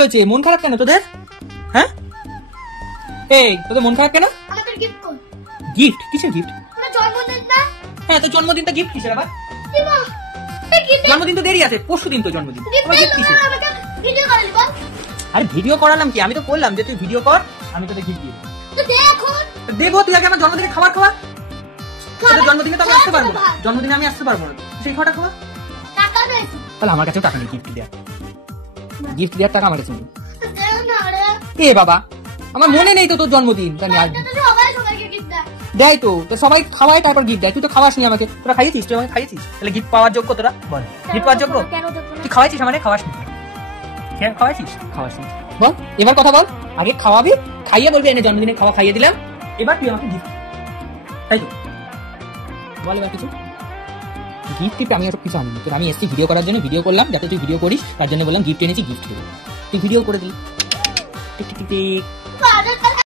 হয়েছে? মন খারাপ কেন তোদের? হ্যাঁ এই তোদের মন খারাপ কেন? গিফট? কিসের গিফট? হ্যাঁ তো জন্মদিনটা গিফট কিসের আবার? জন্মদিন তো দেরি আছে, পরশুদিন তো জন্মদিন। আরে ভিডিও করালাম কি? আমি তো বললাম যে তুই ভিডিও কর, আমি তোকে গিফট দিব। দেবো, তুই আগে আমার জন্মদিনে খাবার খাওয়া। তোদের জন্মদিনে তো আমি আসতে পারবো না, জন্মদিনে আমি আসতে পারবো না, সেই খাওয়াটা খাওয়া। তাহলে আমার কাছেও টাকা নেই গিফট দেওয়ার, গিফট দেওয়ার টাকা আমার কাছে নেই। এ বাবা, আমার মনে নেই তো তোর জন্মদিন। দেয় তো, তো সবাই খাওয়ায় তারপর গিফট দেয়। তুই তো খাওয়াস নি আমাকে, তোরা খাইয়েছিস? তুই আমাকে খাইয়েছিস? তাহলে গিফট পাওয়ার যোগ্য তোরা? বল, গিফট পাওয়ার যোগ্য? তুই খাওয়াইছিস আমাকে? খাওয়াস নি। খাওয়াইছিস? খাওয়াস নি। বল এবার কথা বল, আগে খাওয়াবি, খাইয়ে বলবি এনে জন্মদিনে খাওয়া খাইয়ে দিলাম, এবার তুই আমাকে গিফট, তাই তো? বল এবার কিছু। গিফট টিপ আমি ওসব কিছু আনিনি, আমি এসছি ভিডিও করার জন্য, ভিডিও করলাম যাতে তুই ভিডিও করিস, তার জন্য বললাম গিফট এনেছি, গিফট দেবো। তুই ভিডিও করে দিলি। Tick tick tick.